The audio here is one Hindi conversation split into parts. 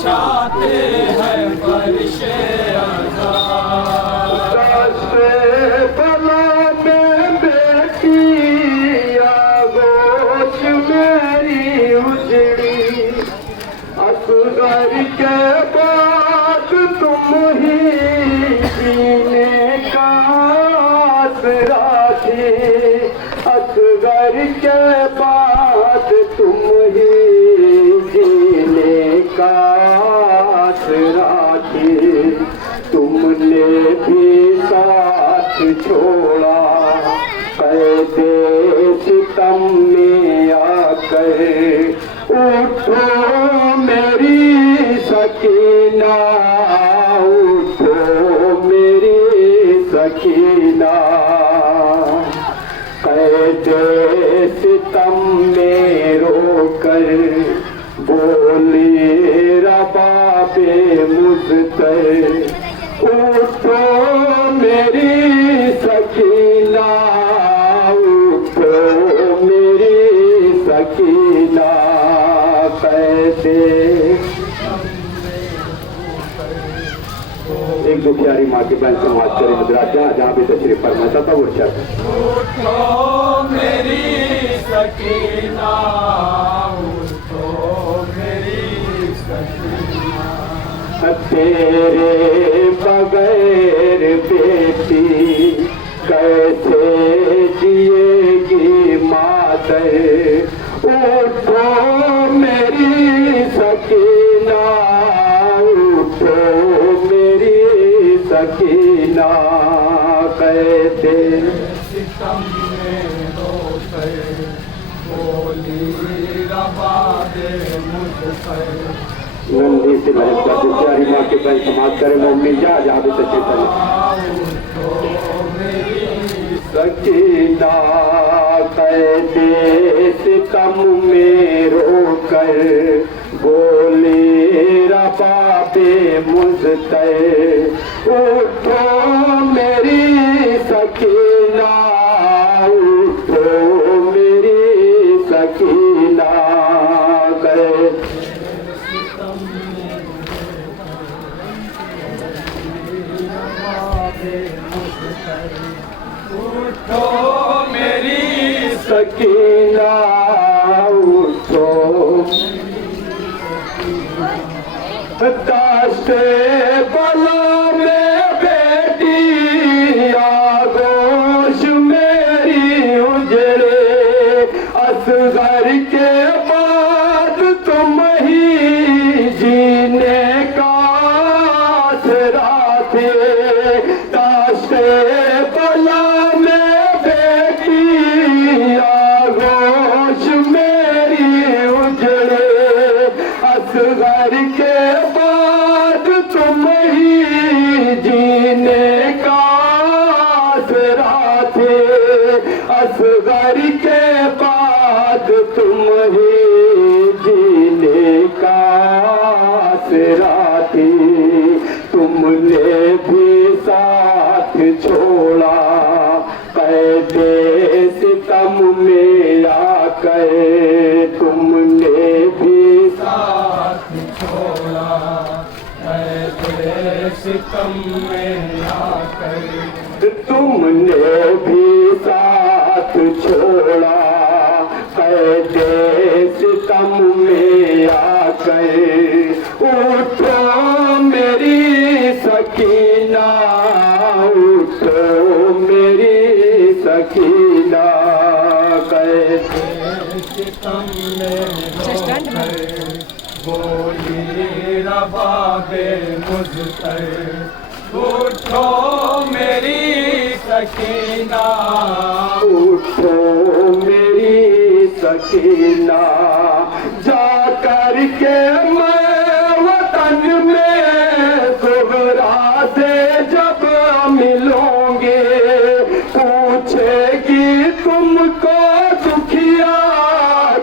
बिछाते हैं फर्शे अज़ाब। रास्ते बला में बेटी आगोश मेरी उजड़ी, असगर के बाद तुम ही जीने का आसरा थे, असगर के बाद तुम ही जीने का आसरा थे। तुमने भी साथ छोड़ा कैदे सितम में आकर, उठो मेरी सकीना, उठो मेरी सकीना। कैदे सितम में रोकर बोली रबाबे मुज़्तर, उठो मेरी सकीना, उठो मेरी सकीना। कैसे एक दो प्यारी माँ की बहन समाज करें हजरात, जहाँ जहाँ भी तशरीफ फरमाता था वो शर्त। उठो मेरी सकीना, उठो मेरी सकीना। तेरे बगैर बेटी कैसे जिएगी मातर, उठो मेरी सकीना, उठो मेरी सकीना। कैसे सितम में रोकर बोली रबाबे मुज़्फ़र, नंदी से बहन का प्यारी माँ के बहन समाज करे मम्मी जा जहाँ भी तशरीफ फरमा। सकीना कैदे सितम में रोकर बोली रबाबे मुज़्फ़र, उठो मेरी सकीना, उठो मेरी सकीना। उठो मेरी सकीना, उठो दास्ते बला में बेटी आगोश मेरी उजड़े, असगर के बाद तुम ही जीने का आसरा थे। दास्ते बला में बेटी आगोश मेरी उजड़े, असगर के बाद तुम ही जीने का आसरा थे, असगर के बाद तुम ही जीने का आसरा थे। तुमने भी साथ छोड़ा कैदे सितम में आकर, तुमने भी साथ छोड़ा कैदे सितम में आकर, तुमने भी साथ छोड़ा कैदे सितम में आकर, उठो मेरी सकीना, उठो मेरी सकीना। कैदे सितम में रोकर बोली रबाबे मुज़्फ़र, उठो मेरी सकीना, उठो मेरी सकीना। जा कर के मैं वतन में ज़ुहरा से जब मिलूंगे, पूछेगी तुमको दुखिया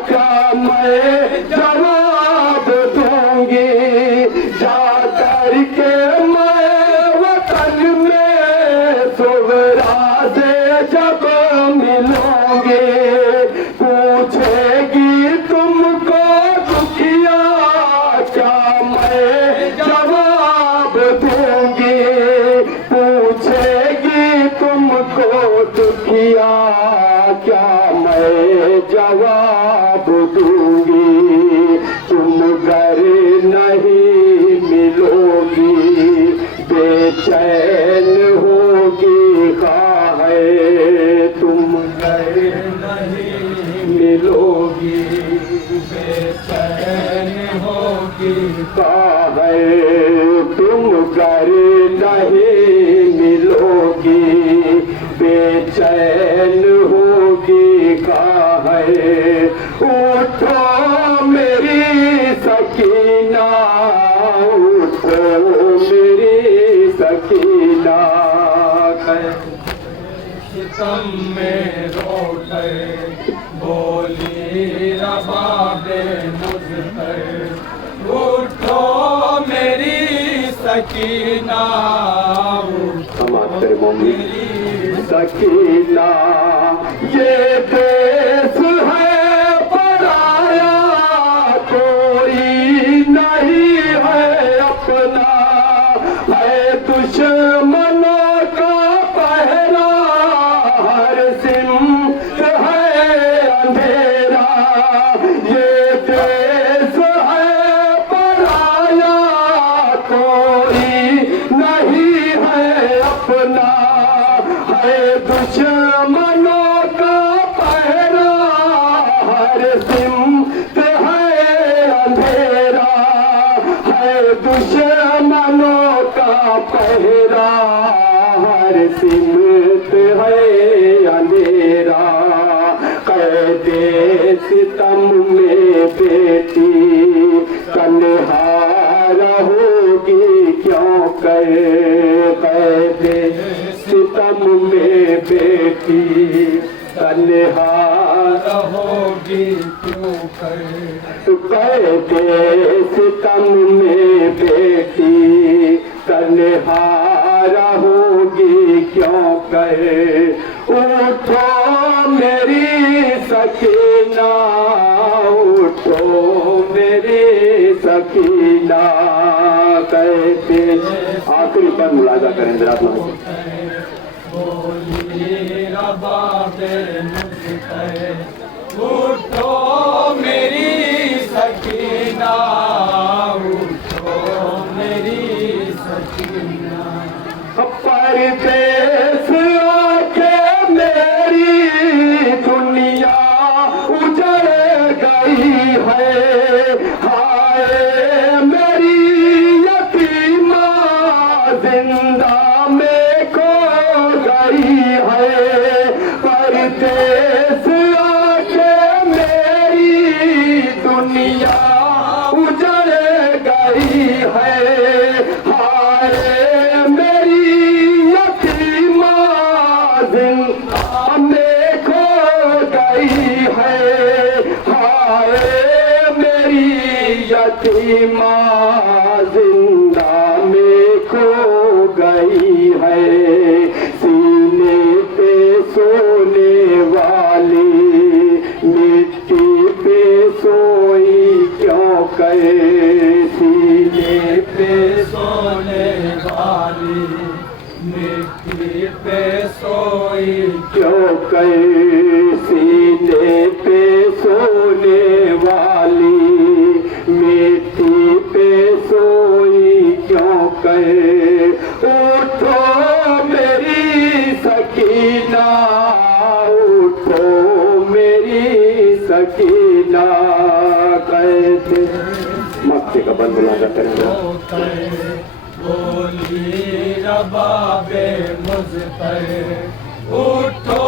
क्या मैं जवाब दूंगी। जा कर के मैं वतन में ज़ुहरा से जब मिलूंगे, पूछेगी तुमको दुखिया मैं जवाब दूंगी, पूछेगी तुमको दुखिया क्या मैं जवाब दूंगी। तुम घर नहीं मिलोगी, बेचैन होगी काहे, तुम घर नहीं मिलोगी, बेचैन होगी काहे, तुम घर नहीं मिलोगी, बेचैन होगी काहे। उठो मेरी सकीना, उठो मेरी सकीना, सितम में रो कर बोली रबाबे मुझकर, उठो मेरी सकीना, समाज करे मोमी सकीना। ये देश है पराया, कोई नहीं है अपना, है दुश्मनों का पहरा, हर सिमत है अंधेरा। ये देश है पराया, कोई नहीं है अपना, है दुश्मनों का पहरा, हर सिमत है अंधेरा, है दुश्मनों का पहरा, हर सिमत है अंधेरा। कैदे सितम में बेटी तन्हा रहोगी क्यों कहे, कैदे सितम में बेटी तन्हा रहोगी क्यों कर, कैदे सितम में बेटी तन्हा रहोगी क्यों कहे। उठो मेरी सकीना, उठो मेरी सकीना, कहते आखिरी पर मुलाजा करें जरा अपना। बोली रबाबे मुझकर, उठो मेरी सकीना, उठो मेरी सकीना। परदेस आके मेरी दुनिया उजड़ गई है, हाय मेरी यतीमा जिंदा में खो गई है। परदेस आके मेरी दुनिया उजड़ गई है, हाय में खो गई है, हाय मेरी यतीमा जिंदा में खो गई है। सीने पे सोने वाली मिट्टी पे सोई क्यों कहे, सीने पे सोने वाली मिट्टी पे सोई क्यों कहे, सीने पे सोने वाली मिट्टी पे सोई क्यों कहे। उठो मेरी सकीना, उठो मेरी सकीना, कहते मक्के का बंद बुलाजा करेंगे। बोली रबाबे मुझपर, उठो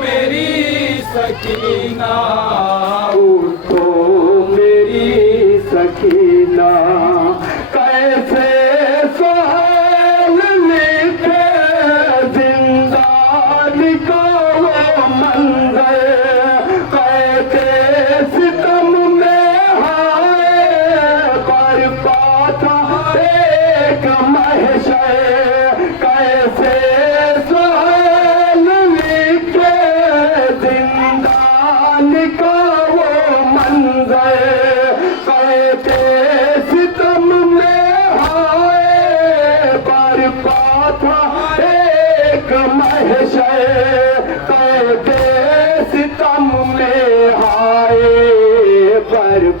मेरी सकीना, उठो मेरी सकीना। कैसे सुहेल लिखे जिंदानी को वो मंजर, कैसे सितम में हाय बरपाता एक महशर, कैसे सुहेल लिखे जिंदानी का वो मंजर, कैसे सितम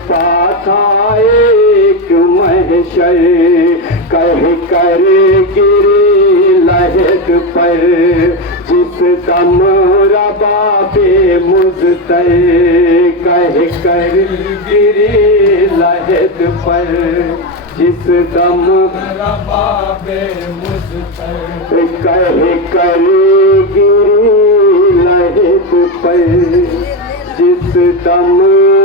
था एक महशर, कह कर गिरी लहद पर, जिस दम रबाबे मुज़तर, कह कर गिरी लहद पर, जिस दम रबाबे मुज़तर, कह कर गिरी लहद पर, जिस दम